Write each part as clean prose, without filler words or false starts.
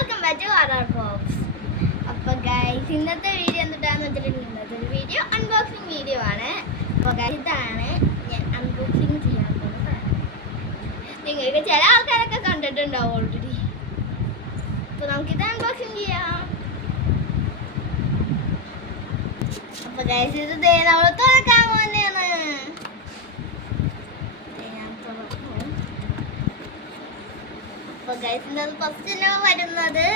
Welcome back to our box. അപ്പോൾ guys ഇന്നത്തെ video എന്തിട്ടാന്ന് വെച്ചിട്ടുണ്ടെങ്കിൽ ഇന്നത്തെ ഒരു വീഡിയോ അൺബോക്സിങ് വീഡിയോ ആണ്. അപ്പോൾ ഗൈസ് ഇതാണ് ഞാൻ അൺബോക്സിങ് ചെയ്യാൻ പോകുന്നത്. നിങ്ങൾക്ക് ചില ആൾക്കാരൊക്കെ കണ്ടിട്ടുണ്ടാവും ഓൾറെഡി. അപ്പോൾ നമുക്കിത് അൺബോക്സിങ് ചെയ്യാം. അപ്പോൾ ഗൈസ് ഇത് നമ്മൾ തുറക്കാൻ പോകുന്നതാണ്. ഫസ്റ്റ് വരുന്നത്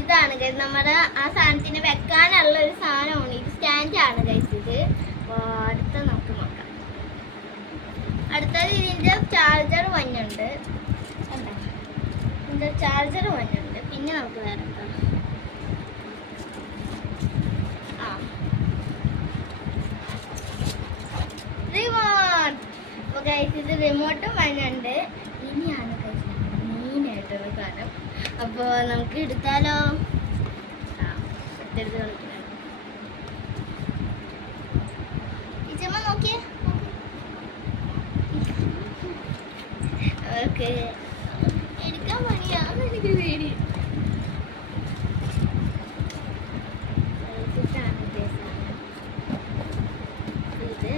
ഇതാണ് ഗൈസ്, നമ്മുടെ ആ സാധനത്തിന് വെക്കാനുള്ള ഒരു സാധനമാണ്. ഇത് സ്റ്റാൻഡാണ് ഗൈസ് ഇത്. അപ്പോൾ അടുത്ത നമുക്ക് നോക്കാം. അടുത്തത് ഇതിൻ്റെ ചാർജർ വന്നുണ്ട്. കണ്ടോ, ഇതിൻ്റെ ചാർജർ വന്നുണ്ട്. പിന്നെ നമുക്ക് വേറെ എന്താ, റിമോട്ട്. അപ്പോൾ ഗൈസ് ഇത് റിമോട്ടും വന്നുണ്ട്. ഇനിയാണ് മെയിനായിട്ടുള്ള സാധനം. അപ്പോൾ നമുക്ക് എടുത്താലോ? എടുത്തെടുത്ത് കളിക്കണം. ഇച്ചമ്മ നോക്കിയേ. ഓക്കെ, എടുക്കാൻ പണിയാണ് എനിക്ക് പേടി. ഇത്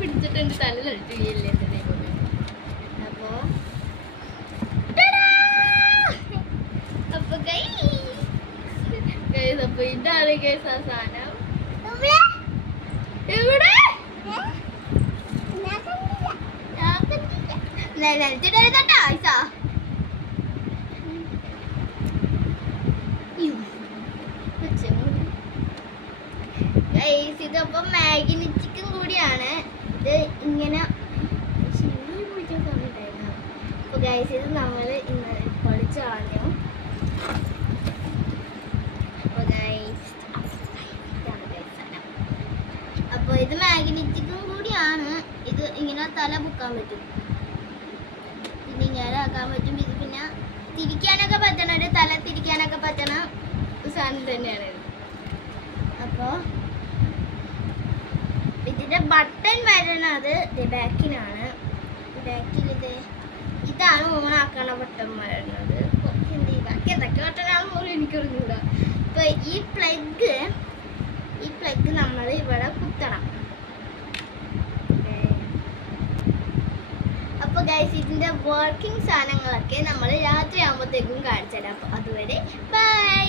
പിടിച്ചിട്ട് എൻ്റെ തല തളിച്ചു വീഴല്ലേ. അപ്പൊ ഇതാണ് ഗൈസ് ആ സാധനം. എവിടെ ഇതപ്പം മാഗി ചിക്കൻ കൂടിയാണ്. ഇത് ഇങ്ങനെ അപ്പൊ ഗൈസ് ഇത് നമ്മൾ ഇന്ന് പൊളിച്ചു കളഞ്ഞു. അപ്പോൾ ഇത് മാഗ്നറ്റിക്കും കൂടിയാണ്. ഇത് ഇങ്ങനെ തല പൊക്കാൻ പറ്റും, പിന്നെ ഇങ്ങനെ ആക്കാൻ പറ്റും. ഇത് പിന്നെ തിരിക്കാനൊക്കെ പറ്റണം, ഒരു തല തിരിക്കാനൊക്കെ പറ്റണ സാധനം തന്നെയാണ് ഇത്. അപ്പോൾ ഇതിൻ്റെ ബട്ടൺ വരുന്നത് ബാക്കിലാണ്. ബാക്കിൽ ഇതാണ് ഓണാക്കണ ബട്ടൺ വരുന്നത്. ബാക്കി എന്തൊക്കെ ബട്ടണാണ് പോലും എനിക്കറിഞ്ഞൂടാ. അപ്പോൾ ഈ പ്ലഗ് നമ്മൾ ഇവിടെ കുത്തണം. അപ്പോൾ ഗൈസ് ഇതിൻ്റെ വർക്കിംഗ് സാധനങ്ങളൊക്കെ നമ്മൾ രാത്രി ആകുമ്പോഴത്തേക്കും കാണിച്ചു തരാം. അപ്പോൾ അതുവരെ ബൈ.